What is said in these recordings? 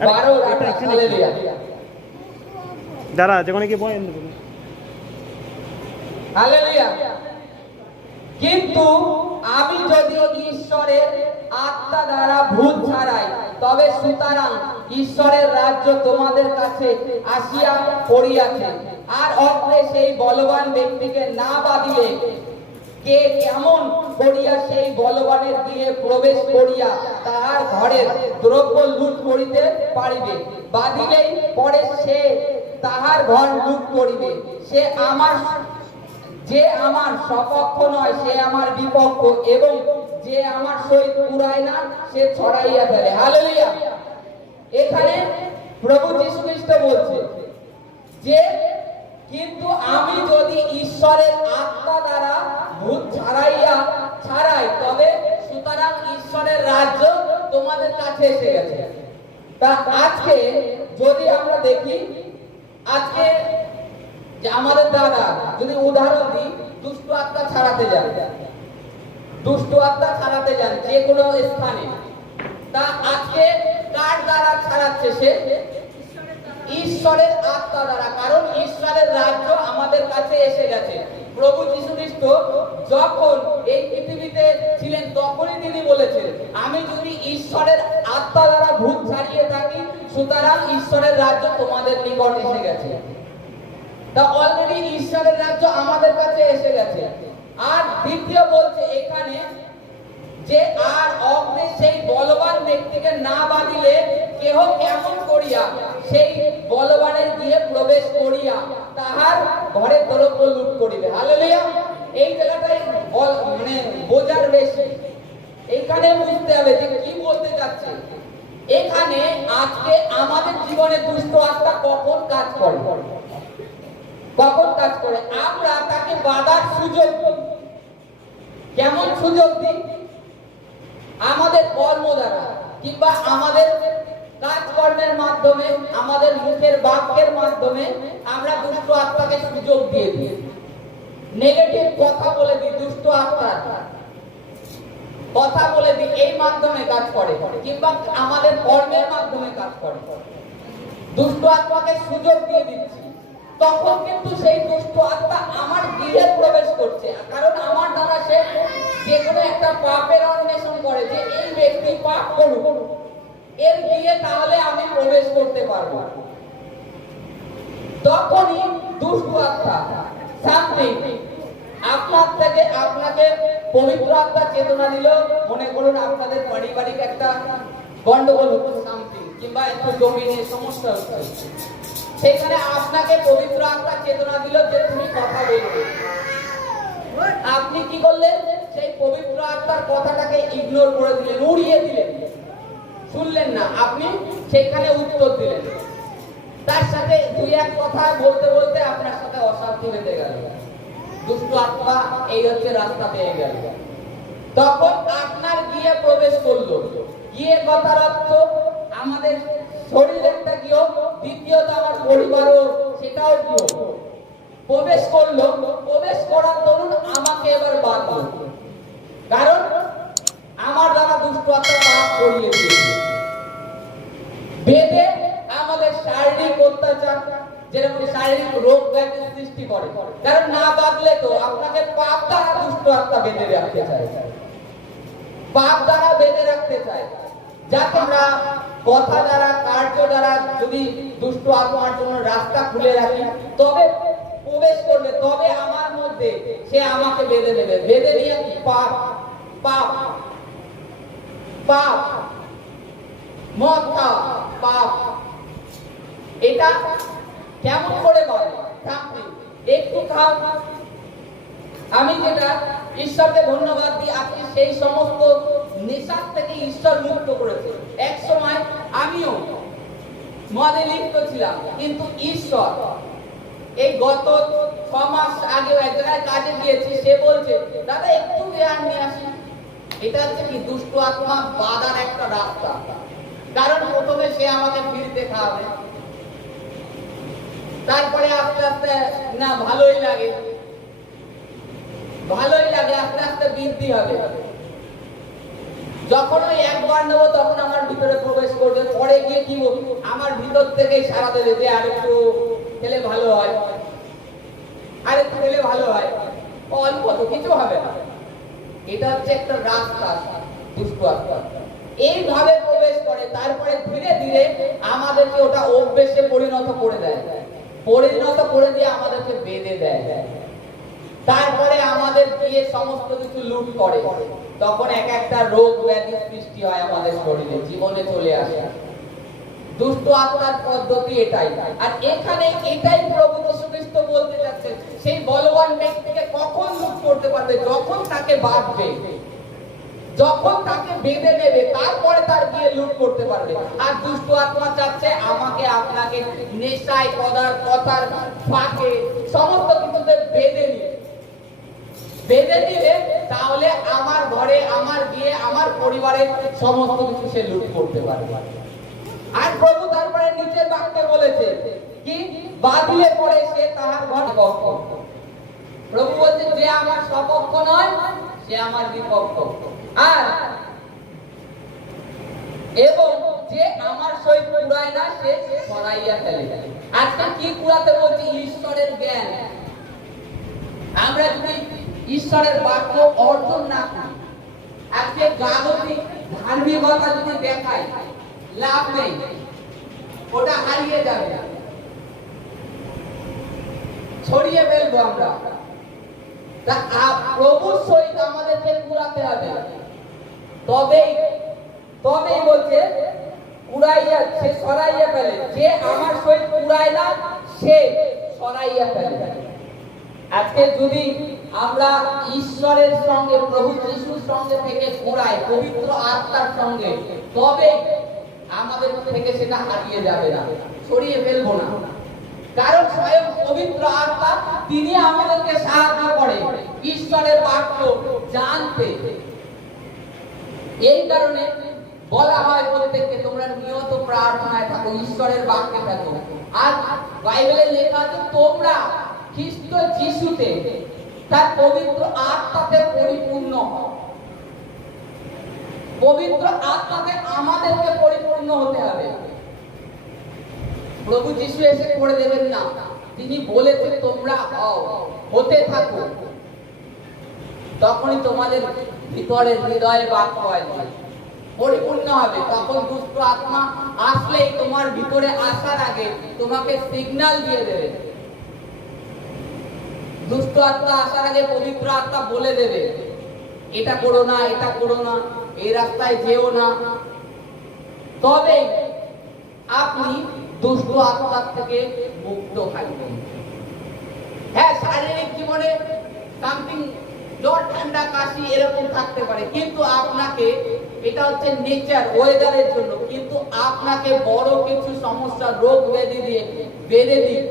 12 রাকাত। হালেলুয়া। যারা যেখানে কি বলেন হালেলুয়া। কিন্তু আমি যদি ঈশ্বরের আত্মা দ্বারা ভূত ছাড়াই, তবে সুতরাং ঈশ্বরের রাজ্য তোমাদের কাছে আসিয়া পড়িয়াছে। আর অগ্রে সেই বলবান ব্যক্তিকে না বাঁধিলে কে কেমন করিয়া সেই বলবানের গৃহে প্রবেশ করিয়া তাহার ঘরের দ্রব্য লুট করিতে পারিবে? বাঁধিলেই পরে সে তাহার ঘর লুট করিবে। যে আমার সপক্ষ নয় সে আমার বিপক্ষ, এবং যে আমার সহিত পুরায় না সে ছড়াইয়া ফেলে। হালেলুয়া। এখানে প্রভু যীশু খ্রিস্ট বলছে যে কিন্তু আমি যদি ঈশ্বরের আত্মা দ্বারা ভূত ছাড়াই, তবে সুতরাং ঈশ্বরের রাজ্য তোমাদের কাছে এসে গেছে। তা আজকে যদি আমরা দেখি, আজকে যে আমাদের দ্বারা যদি উদাহরণ দিই, দুষ্ট আত্মা ছাড়াতে যান যে কোনো স্থানে, তা আজকে কার দ্বারা ছাড়াচ্ছে? সে ঈশ্বরের আত্মা দ্বারা। কারণ ঈশ্বরের রাজ্য আমাদের কাছে এসে গেছে। প্রভু যীশু খ্রিস্ট যখন এই পৃথিবীতে ছিলেন তখনই তিনি বলেছেন, আমি যদি ঈশ্বরের আত্মা দ্বারা ভূত ছাড়িয়ে থাকি, সুতরাং ঈশ্বরের রাজ্য তোমাদের নিকট এসে গেছে। তা অলরেডি ঈশ্বরের রাজ্য আমাদের কাছে এসে গেছে। আর দ্বিতীয় বলছে এখানে যে আর অগ্নি সেই বলবান ব্যক্তিকে না বাঁধিলে কেহ কেমন করিয়া সেই বলবানের গৃহে প্রবেশ করিয়া তাহার ঘরে দ্রব্য লুট করিবে। হালেলুয়া। এই জায়গাটাই মানে বোঝার বেশি। এখানে বুঝতে হবে যে কি বলতে চাচ্ছে। এখানে আজকে আমাদের জীবনে দুষ্ট আত্মা কখন কাজ করে, আমরা তাকে বাধার সুযোগ দিই। কেমন সুযোগ দিই? আমাদের কর্ম দ্বারা, কিংবা আমাদের কাজকর্মের মাধ্যমে, আমাদের মুখের বাক্যের মাধ্যমে আমরা দুষ্ট আত্মাকে সুযোগ দিয়ে দিই। নেগেটিভ কথা বলে দিই, দুষ্ট আত্মার কথা বলে দিই, এই মাধ্যমে কাজ করে, কিংবা আমাদের কর্মের মাধ্যমে কাজ করে। দুষ্ট আত্মাকে সুযোগ দিয়ে দিচ্ছি, তখন কিন্তু সেই দুষ্ট আত্মা আমার গৃহে প্রবেশ করছে। কারণ আমার দ্বারা সে যে কোনো একটা পাপের অন্বেষণ করে যে এই ব্যক্তি পাপ করুক, এর গৃহে তাহলে আমি প্রবেশ করতে পারবো। তখনই দুষ্ট আত্মা সামথিং আপনার থেকে আপনাকে পবিত্র আত্মা চেতনা দিল। মনে করুন আপনাদের পারিবারিক একটা গন্ডগোল হচ্ছে, সামথিং, কিংবা একটু জমি নিয়ে সমস্যা হচ্ছে, সেখানে আপনাকে পবিত্র আত্মা চেতনা দিল যে তুমি কথা বলবে। আপনি কি করলেন? সেই পবিত্র আত্মার কথাটাকে ইগনোর করে দিলেন, উড়িয়ে দিলেন, শুনলেন না। আপনি সেখানে উত্তর দিলেন, তার সাথে দুই এক কথা বলতে বলতে আপনার সাথে অশান্তি বেঁধে গেল। দুষ্ট আত্মা এই হচ্ছে রাস্তা পেয়ে গেল। তখন আপনার গিয়ে প্রবেশ করলো। গিয়ে কথার অর্থ আমাদের শরীরেরটা কি হোক, দ্বিতীয়ত আমার পরিবারও সেটাও কি হোক, প্রবেশ করলো। প্রবেশ করার দরুন আমাকে এবার বাঁধলো, কারণ আমার দ্বারা দুষ্ট আত্মা পাপ করিয়ে দিয়েছে। বেদে আমাদের শারীরিক অত্যাচার, যেরকম শারীরিক রোগ ব্যাধি সৃষ্টি করে, কারণ না বাঁধলে তো আপনাকে পাপ দ্বারা দুষ্ট আত্মা বেঁধে রাখতে চায়, পাপ দ্বারা বেঁধে রাখতে চায়। যাতে আমরা কথা দ্বারা, কার্য দ্বারা যদি দুষ্ট আত্মার জন্য রাস্তা খুলে রাখি, তবে প্রবেশ করবে, তবে আমার মধ্যে সে আমাকে বেঁধে দেবে। বেঁধে নিয়ে পাপ পাপ পাপ মদ খাওয়া পাপ। এটা কেমন করে বলে? একটু খাও। আমি যেটা ঈশ্বরকে ধন্যবাদ দিই, আপনি সেই সমস্ত নেশার থেকে ঈশ্বর মুক্ত করেছে। এক সময় আমিও মদে লিপ্ত ছিলাম, কিন্তু ঈশ্বর এই গত 6 মাস আগে এক জায়গায় কাজে গিয়েছি, সে বলছে দাদা একটু জ্ঞান নিয়ে আসি। এটা হচ্ছে কি দুষ্ট আত্মা বাধার একটা রাস্তা। কারণ প্রথমে সে আমাকে ফিরতে খাওয়াবে, তারপরে আস্তে আস্তে না ভালোই লাগে, আস্তে আস্তে বৃদ্ধি হবে। যখন ওই একবার নেবো তখন আমার ভিতরে প্রবেশ করবে, পরে পরে গিয়ে কি আমার ভিতর থেকে সারা দেবে যে আরেকটু খেলে ভালো হয়, আরেকটু খেলে ভালো হয়, অল্প তো কিছু হবে না। এটা হচ্ছে একটা রাস্তা দুষ্ট আত্মা এইভাবে প্রবেশ করে, তারপরে ধীরে ধীরে আমাদেরকে ওটা অভ্যেসে পরিণত করে দেয়, পরিণত করে দিয়ে আমাদেরকে বেঁধে দেয়। তারপরে আমাদের দিয়ে সমস্ত কিছু লুট করে, তখন এক একটা রোগ ব্যাধি সৃষ্টি হয় আমাদের শরীরে, জীবনে চলে আসে। দুষ্ট আত্মার পদ্ধতি এটাই। আর এখানে এটাই প্রভু যীশু খ্রিস্ট বলতে যাচ্ছেন, সেই বলবান ব্যক্তিকে কখন লুট করতে পারবে? যখন তাকে বাঁধবে, যখন তাকে বেঁধে নেবে, তারপরে তার গিয়ে লুট করতে পারবে। আর দুষ্ট আত্মা চাচ্ছে আমাকে আপনাকে নেশায়, কথার ফাঁকে, সমস্ত কিছুতে বেঁধে নিয়ে, বেঁধে দিলে তাহলে আমার ঘরে, আমার গিয়ে, আমার পরিবারের সমস্ত কিছু সে লুট করতে পারবে। আর প্রভু তারপরে নিচের বাক্যে বলেছে কি, বাঁধিলে পরে সে তাহার ঘর পক্ষ। প্রভু বলছে যে আমার সপক্ষ নয় সে আমার বিপক্ষ, আর এবং যে আমার সহিত কুড়ায় না সে সরাইয়া ফেলে। আজকে কি কুড়াতে বলছি? ঈশ্বরের জ্ঞান। আমরা যদি ঈশ্বরের বাক্য অর্জন না করি, আজকে জাগতিক ধার্মিকতা যদি দেখাই, লাভ নেই, ওটা হারিয়ে যাবে, ছড়িয়ে ফেলবো আমরা। তা প্রভুর সহিত আমাদেরকে কুড়াতে হবে, তবেই বলছে কুড়াইয়া, সে সরাইয়া ফেলে। যে আমার সহিত কুড়ায় না সে সরাইয়া ফেলে। আজকে যদি আমরা ঈশ্বরের সঙ্গে, প্রভু যিশুর সঙ্গে থেকে কুড়াই, পবিত্র আত্মার সঙ্গে, তবে আমাদের থেকে সেটা হারিয়ে যাবে না, ছড়িয়ে ফেলবো না। কারণ স্বয়ং পবিত্র আত্মা তিনি আমাদেরকে সাহায্য করে ঈশ্বরের বাক্য জানতে। এই কারণে বলা হয় প্রত্যেককে তোমরা নিয়ত প্রার্থনায় থাকো, ঈশ্বরের বাক্যে থাকো। আর বাইবেলে লেখা আছে তোমরা খ্রিস্ট যিশুতে তার পবিত্র আত্মাতে পরিপূর্ণ হও। পবিত্র আত্মাতে আমাদেরকে পরিপূর্ণ হতে হবে। প্রভু যিশু এসে করে দেবেন না, তিনি বলেছেন তোমরা হও, হতে থাকো, তখনই তোমাদের ভিতরের হৃদয়ের বাক্য পরিপূর্ণ হবে। তখন দুষ্ট আত্মা আসলেই তোমার ভিতরে আসার আগে তোমাকে সিগন্যাল দিয়ে দেবে। দুষ্ট আত্মা আসার আগে পবিত্র আত্মা বলে দেবে এটা করো না, এটা করো না, এই রাস্তায় যেও না। তবে আপনি দুষ্ট আত্মার থেকে মুক্ত থাকবেন। হ্যাঁ, শারীরিক জীবনে সামথিং জ্বর, ঠান্ডা, কাশি এরকম থাকতে পারে, কিন্তু আপনাকে, এটা হচ্ছে নেচার, ওয়েদারের জন্য, কিন্তু আপনাকে বড় কিছু সমস্যা, রোগ ব্যাধি দিয়ে বেঁধে দিন,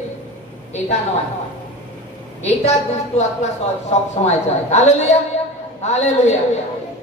এটা নয়। এটা দুষ্ট আত্মা সব সময় চায়। Hallelujah, hallelujah.